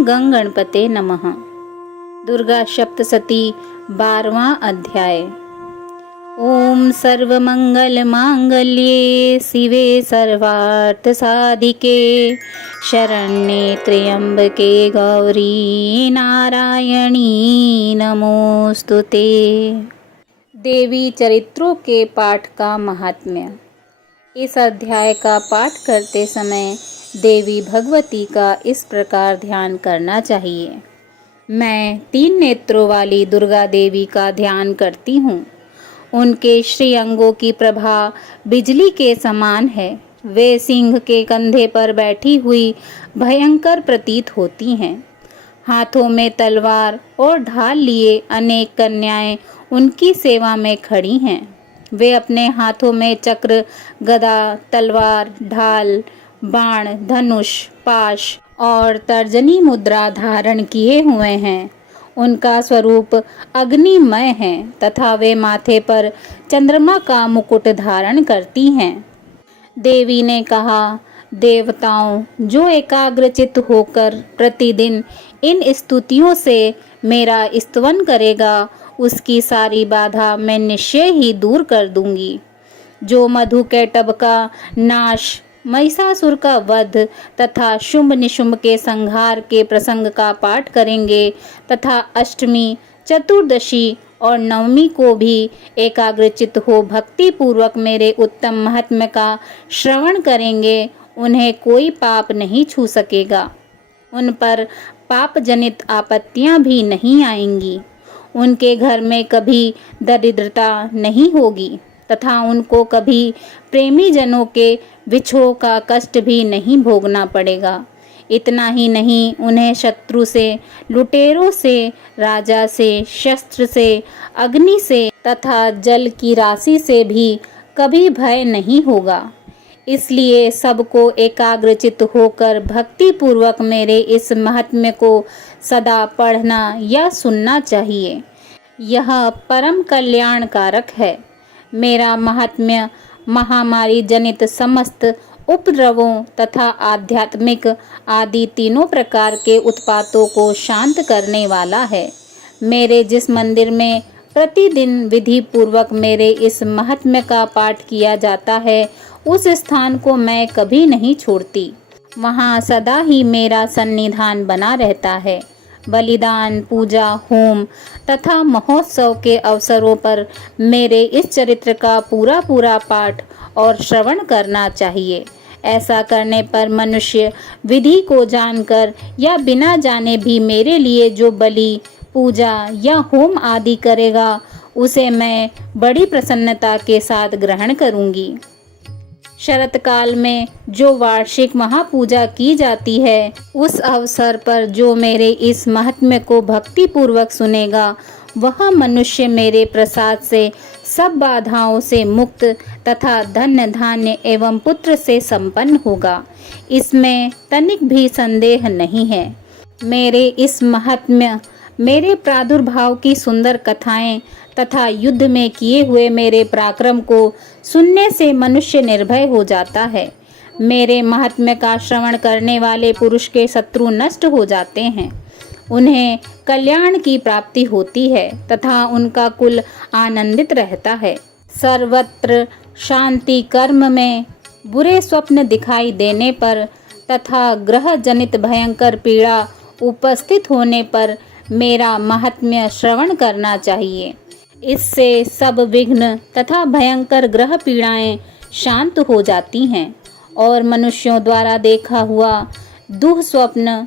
ओम गंग गणपते नमः। दुर्गा सप्तशती 12वां अध्याय। ओम सर्वमंगल मांगल्ये शिवे सर्वार्थ साधिके शरण्ये त्र्यंबके गौरी नारायणी नमोस्तुते। देवी चरित्रों के पाठ का महात्म्य। इस अध्याय का पाठ करते समय देवी भगवती का इस प्रकार ध्यान करना चाहिए। मैं 3 नेत्रों वाली दुर्गा देवी का ध्यान करती हूँ। उनके श्री अंगों की प्रभा बिजली के समान है। वे सिंह के कंधे पर बैठी हुई भयंकर प्रतीत होती हैं। हाथों में तलवार और ढाल लिए अनेक कन्याएं उनकी सेवा में खड़ी हैं। वे अपने हाथों में चक्र, गदा, तलवार, ढाल, बाण, धनुष, पाश और तर्जनी मुद्रा धारण किए हुए हैं। उनका स्वरूप अग्निमय है तथा वे माथे पर चंद्रमा का मुकुट धारण करती हैं। देवी ने कहा, देवताओं, जो एकाग्रचित्त होकर प्रतिदिन इन स्तुतियों से मेरा स्तवन करेगा, उसकी सारी बाधा मैं निश्चय ही दूर कर दूंगी। जो मधुकैटभ का नाश, महिषासुर का वध तथा शुंभ निशुंभ के संहार के प्रसंग का पाठ करेंगे तथा अष्टमी, चतुर्दशी और नवमी को भी एकाग्रचित्त हो भक्ति पूर्वक मेरे उत्तम महात्म्य का श्रवण करेंगे, उन्हें कोई पाप नहीं छू सकेगा। उन पर पाप जनित आपत्तियां भी नहीं आएंगी। उनके घर में कभी दरिद्रता नहीं होगी तथा उनको कभी प्रेमी जनों के विछोह का कष्ट भी नहीं भोगना पड़ेगा। इतना ही नहीं, उन्हें शत्रु से, लुटेरों से, राजा से, शस्त्र से, अग्नि से तथा जल की राशि से भी कभी भय नहीं होगा। इसलिए सबको एकाग्रचित्त होकर भक्ति पूर्वक मेरे इस महात्म्य को सदा पढ़ना या सुनना चाहिए। यह परम कल्याणकारक है। मेरा महात्म्य महामारी जनित समस्त उपद्रवों तथा आध्यात्मिक आदि तीनों प्रकार के उत्पातों को शांत करने वाला है। मेरे जिस मंदिर में प्रतिदिन विधि पूर्वक मेरे इस महात्म्य का पाठ किया जाता है, उस स्थान को मैं कभी नहीं छोड़ती। वहाँ सदा ही मेरा सन्निधान बना रहता है। बलिदान, पूजा, होम तथा महोत्सव के अवसरों पर मेरे इस चरित्र का पूरा पूरा पाठ और श्रवण करना चाहिए। ऐसा करने पर मनुष्य विधि को जानकर या बिना जाने भी मेरे लिए जो बलि, पूजा या होम आदि करेगा, उसे मैं बड़ी प्रसन्नता के साथ ग्रहण करूंगी। शरत काल में जो वार्षिक महापूजा की जाती है, उस अवसर पर जो मेरे इस महात्म्य को भक्ति पूर्वक सुनेगा, वह मनुष्य मेरे प्रसाद से सब बाधाओं से मुक्त तथा धन्य धान्य एवं पुत्र से संपन्न होगा। इसमें तनिक भी संदेह नहीं है। मेरे इस महात्म्य, मेरे प्रादुर्भाव की सुंदर कथाएं तथा युद्ध में किए हुए मेरे पराक्रम को सुनने से मनुष्य निर्भय हो जाता है। मेरे महात्म्य का श्रवण करने वाले पुरुष के शत्रु नष्ट हो जाते हैं। उन्हें कल्याण की प्राप्ति होती है तथा उनका कुल आनंदित रहता है। सर्वत्र शांति, कर्म में बुरे स्वप्न दिखाई देने पर तथा ग्रह जनित भयंकर पीड़ा उपस्थित होने पर मेरा महात्म्य श्रवण करना चाहिए। इससे सब विघ्न तथा भयंकर ग्रह पीड़ाएं शांत हो जाती हैं और मनुष्यों द्वारा देखा हुआ दुःस्वप्न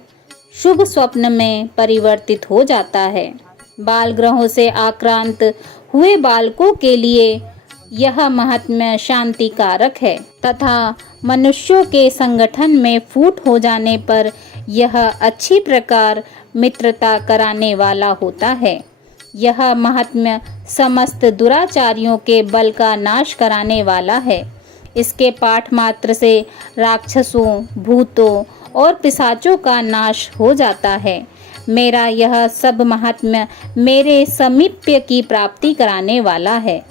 शुभ स्वप्न में परिवर्तित हो जाता है। बाल ग्रहों से आक्रांत हुए बालकों के लिए यह महात्म्य शांति कारक है तथा मनुष्यों के संगठन में फूट हो जाने पर यह अच्छी प्रकार मित्रता कराने वाला होता है। यह महात्म्य समस्त दुराचारियों के बल का नाश कराने वाला है। इसके पाठ मात्र से राक्षसों, भूतों और पिशाचों का नाश हो जाता है। मेरा यह सब महात्म्य मेरे समीप्य की प्राप्ति कराने वाला है।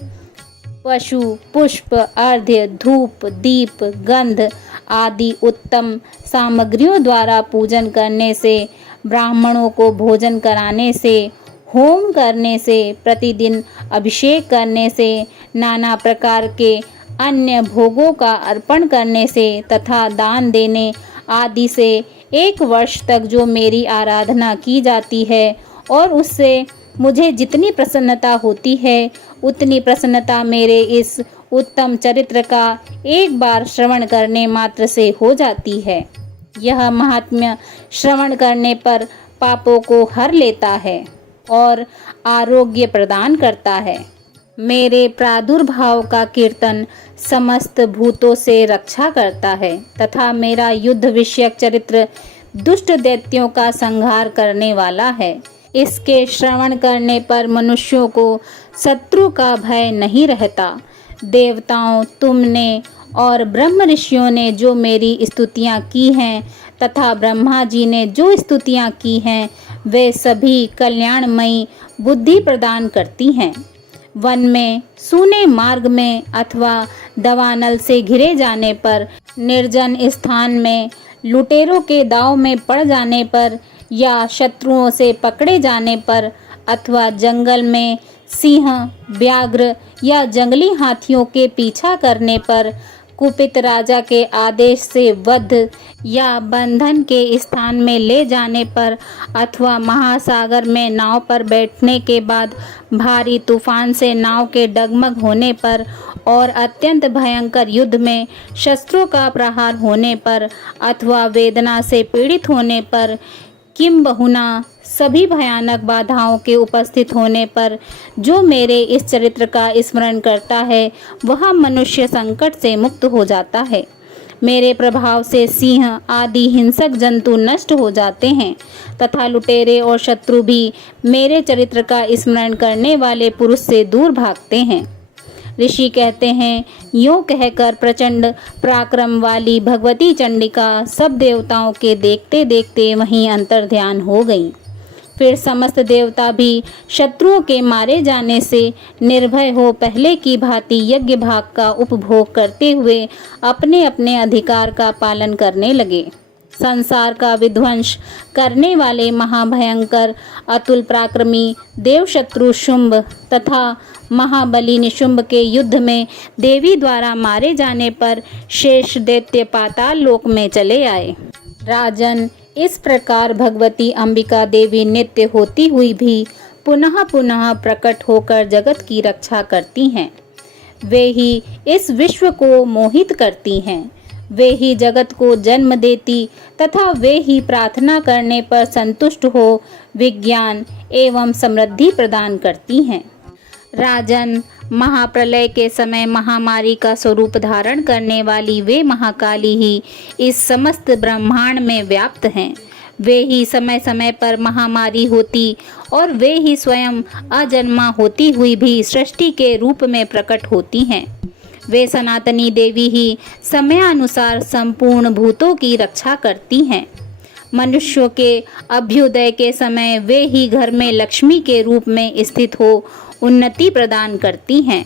पशु, पुष्प, अर्घ्य, धूप, दीप, गंध आदि उत्तम सामग्रियों द्वारा पूजन करने से ब्राह्मणों को भोजन कराने से, होम करने से, प्रतिदिन अभिषेक करने से, नाना प्रकार के अन्य भोगों का अर्पण करने से तथा दान देने आदि से 1 वर्ष तक जो मेरी आराधना की जाती है और उससे मुझे जितनी प्रसन्नता होती है उतनी प्रसन्नता मेरे इस उत्तम चरित्र का एक बार श्रवण करने मात्र से हो जाती है। यह महात्म्य श्रवण करने पर पापों को हर लेता है और आरोग्य प्रदान करता है। मेरे प्रादुर्भाव का कीर्तन समस्त भूतों से रक्षा करता है तथा मेरा युद्ध विषयक चरित्र दुष्ट दैत्यों का संहार करने वाला है। इसके श्रवण करने पर मनुष्यों को शत्रु का भय नहीं रहता। देवताओं, तुमने और ब्रह्म ऋषियों ने जो मेरी स्तुतियाँ की हैं तथा ब्रह्मा जी ने जो स्तुतियाँ की हैं वे सभी कल्याणमयी बुद्धि प्रदान करती हैं। वन में, सूने मार्ग में अथवा दवानल से घिरे जाने पर, निर्जन स्थान में, लुटेरों के दाव में पड़ जाने पर या शत्रुओं से पकड़े जाने पर अथवा जंगल में सिंह, व्याघ्र या जंगली हाथियों के पीछा करने पर, कुपित राजा के आदेश से वध या बंधन के स्थान में ले जाने पर अथवा महासागर में नाव पर बैठने के बाद भारी तूफान से नाव के डगमग होने पर और अत्यंत भयंकर युद्ध में शस्त्रों का प्रहार होने पर अथवा वेदना से पीड़ित होने पर, किंबहुना सभी भयानक बाधाओं के उपस्थित होने पर जो मेरे इस चरित्र का स्मरण करता है वह मनुष्य संकट से मुक्त हो जाता है। मेरे प्रभाव से सिंह आदि हिंसक जंतु नष्ट हो जाते हैं तथा लुटेरे और शत्रु भी मेरे चरित्र का स्मरण करने वाले पुरुष से दूर भागते हैं। ऋषि कहते हैं, यूँ कहकर प्रचंड पराक्रम वाली भगवती चंडिका सब देवताओं के देखते देखते वहीं अंतर्ध्यान हो गई। फिर समस्त देवता भी शत्रुओं के मारे जाने से निर्भय हो पहले की भांति यज्ञ भाग का उपभोग करते हुए अपने अपने अधिकार का पालन करने लगे। संसार का विध्वंस करने वाले महाभयंकर अतुल पराक्रमी देवशत्रु शुंभ तथा महाबली निशुंभ के युद्ध में देवी द्वारा मारे जाने पर शेष दैत्य पाताल लोक में चले आए। राजन, इस प्रकार भगवती अंबिका देवी नित्य होती हुई भी पुनः पुनः प्रकट होकर जगत की रक्षा करती हैं। वे ही इस विश्व को मोहित करती हैं। वे ही जगत को जन्म देती तथा वे ही प्रार्थना करने पर संतुष्ट हो विज्ञान एवं समृद्धि प्रदान करती हैं। राजन, महाप्रलय के समय महामारी का स्वरूप धारण करने वाली वे महाकाली ही इस समस्त ब्रह्मांड में व्याप्त हैं। वे ही समय समय पर महामारी होती और वे ही स्वयं अजन्मा होती हुई भी सृष्टि के रूप में प्रकट होती हैं। वे सनातनी देवी ही समयानुसार संपूर्ण भूतों की रक्षा करती हैं। मनुष्यों के अभ्युदय के समय वे ही घर में लक्ष्मी के रूप में स्थित हो उन्नति प्रदान करती हैं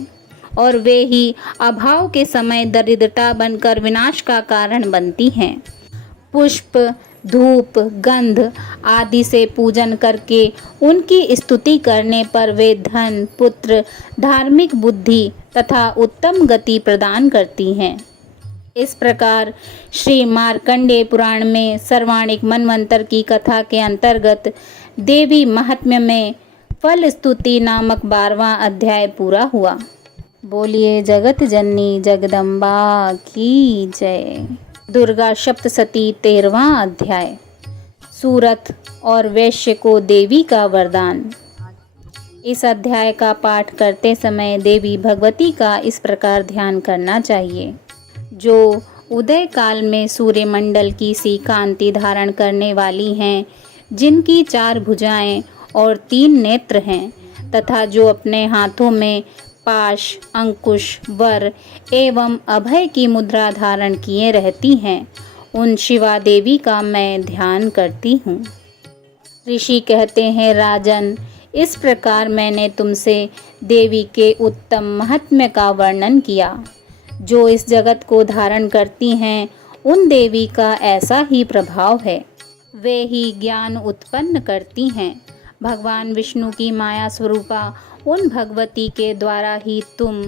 और वे ही अभाव के समय दरिद्रता बनकर विनाश का कारण बनती हैं। पुष्प, धूप, गंध आदि से पूजन करके उनकी स्तुति करने पर वे धन, पुत्र, धार्मिक बुद्धि तथा उत्तम गति प्रदान करती हैं। इस प्रकार श्री मार्कंडेय पुराण में सर्वाणिक मनवंतर की कथा के अंतर्गत देवी महात्म्य में फल स्तुति नामक 12वां अध्याय पूरा हुआ। बोलिए जगत जननी जगदम्बा की जय। दुर्गा सप्तशती 13वां अध्याय। सूरत और वैश्य को देवी का वरदान। इस अध्याय का पाठ करते समय देवी भगवती का इस प्रकार ध्यान करना चाहिए। जो उदय काल में सूर्यमंडल की सी कांति धारण करने वाली हैं, जिनकी 4 भुजाएं और 3 नेत्र हैं तथा जो अपने हाथों में पाश, अंकुश, वर एवं अभय की मुद्रा धारण किए रहती हैं, उन शिवा देवी का मैं ध्यान करती हूँ। ऋषि कहते हैं, राजन, इस प्रकार मैंने तुमसे देवी के उत्तम महात्म्य का वर्णन किया। जो इस जगत को धारण करती हैं, उन देवी का ऐसा ही प्रभाव है। वे ही ज्ञान उत्पन्न करती हैं। भगवान विष्णु की माया स्वरूपा उन भगवती के द्वारा ही तुम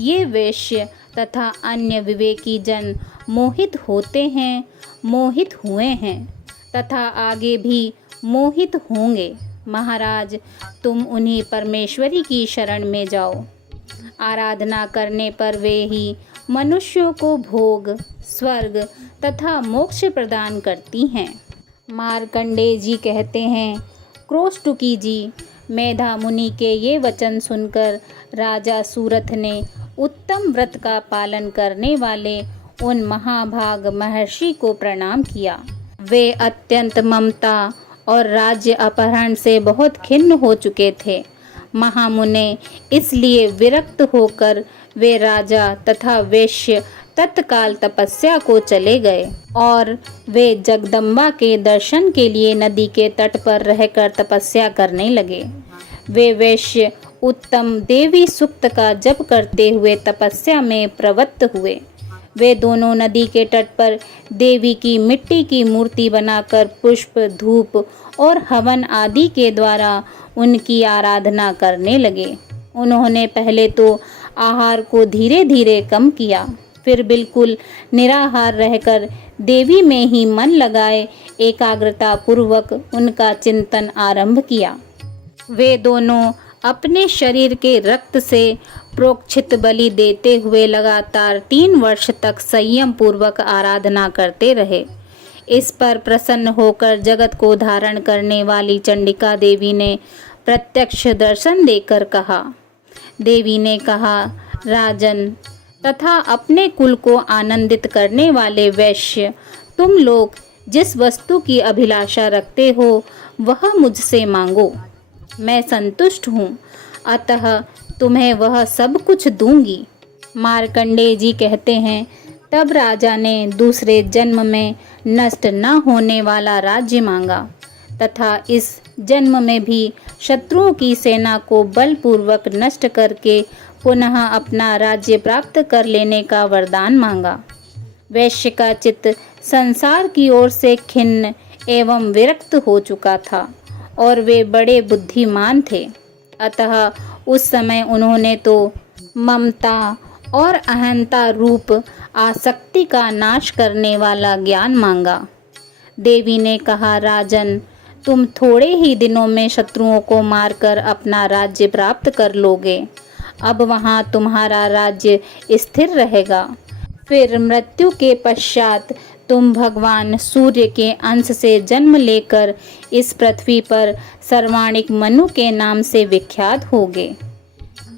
ये वैश्य तथा अन्य विवेकी जन मोहित होते हैं, मोहित हुए हैं तथा आगे भी मोहित होंगे। महाराज, तुम उन्हीं परमेश्वरी की शरण में जाओ। आराधना करने पर वे ही मनुष्यों को भोग, स्वर्ग तथा मोक्ष प्रदान करती हैं। मार्कंडेय जी कहते हैं, क्रोष्टुकी जी, मेधा मुनि के ये वचन सुनकर राजा सूरथ ने उत्तम व्रत का पालन करने वाले उन महाभाग महर्षि को प्रणाम किया। वे अत्यंत ममता और राज्य अपहरण से बहुत खिन्न हो चुके थे। महामुने इसलिए विरक्त होकर वे राजा तथा वैश्य तत्काल तपस्या को चले गए और वे जगदम्बा के दर्शन के लिए नदी के तट पर रहकर तपस्या करने लगे। वे वैश्य उत्तम देवी सूक्त का जप करते हुए तपस्या में प्रवृत्त हुए। वे दोनों नदी के तट पर देवी की मिट्टी की मूर्ति बनाकर पुष्प, धूप और हवन आदि के द्वारा उनकी आराधना करने लगे। उन्होंने पहले तो आहार को धीरे धीरे कम किया, फिर बिल्कुल निराहार रहकर देवी में ही मन लगाए एकाग्रता पूर्वक उनका चिंतन आरंभ किया। वे दोनों अपने शरीर के रक्त से प्रोक्षित बलि देते हुए लगातार 3 वर्ष तक संयम पूर्वक आराधना करते रहे। इस पर प्रसन्न होकर जगत को धारण करने वाली चंडिका देवी ने प्रत्यक्ष दर्शन देकर कहा। देवी ने कहा, राजन तथा अपने कुल को आनंदित करने वाले वैश्य, तुम लोग जिस वस्तु की अभिलाषा रखते हो वह मुझसे मांगो, मैं संतुष्ट हूँ, अतः तुम्हें वह सब कुछ दूंगी। मार्कंडेय जी कहते हैं, तब राजा ने दूसरे जन्म में नष्ट न होने वाला राज्य मांगा तथा इस जन्म में भी शत्रुओं की सेना को बलपूर्वक नष्ट करके पुनः अपना राज्य प्राप्त कर लेने का वरदान मांगा। वैश्य का चित्त संसार की ओर से खिन्न एवं विरक्त हो चुका था और वे बड़े बुद्धिमान थे, अतः उस समय उन्होंने तो ममता और अहंता रूप आसक्ति का नाश करने वाला ज्ञान मांगा। देवी ने कहा, राजन, तुम थोड़े ही दिनों में शत्रुओं को मारकर अपना राज्य प्राप्त कर लोगे। अब वहाँ तुम्हारा राज्य स्थिर रहेगा। फिर मृत्यु के पश्चात तुम भगवान सूर्य के अंश से जन्म लेकर इस पृथ्वी पर सर्वाणिक मनु के नाम से विख्यात होगे।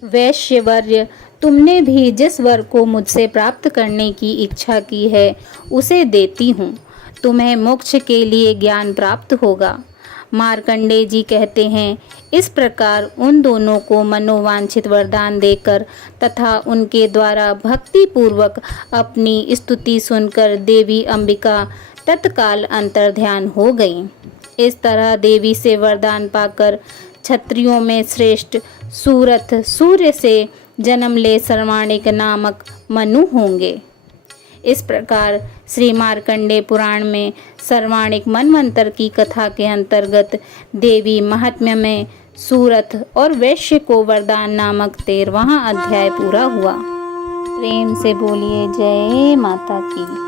वैश्यवर्य, तुमने भी जिस वर को मुझसे प्राप्त करने की इच्छा की है उसे देती हूँ। तुम्हें मोक्ष के लिए ज्ञान प्राप्त होगा। मार्कंडेय जी कहते हैं, इस प्रकार उन दोनों को मनोवांछित वरदान देकर तथा उनके द्वारा भक्ति पूर्वक अपनी स्तुति सुनकर देवी अंबिका तत्काल अंतर्ध्यान हो गईं। इस तरह देवी से वरदान पाकर क्षत्रियों में श्रेष्ठ सूरथ सूर्य से जन्म ले सर्वाणिक नामक मनु होंगे। इस प्रकार श्री मार्कंडेय पुराण में सर्वाणिक मनवंतर की कथा के अंतर्गत देवी महात्म्य में सूरथ और वैश्य को वरदान नामक 13वां अध्याय पूरा हुआ। प्रेम से बोलिए जय माता की।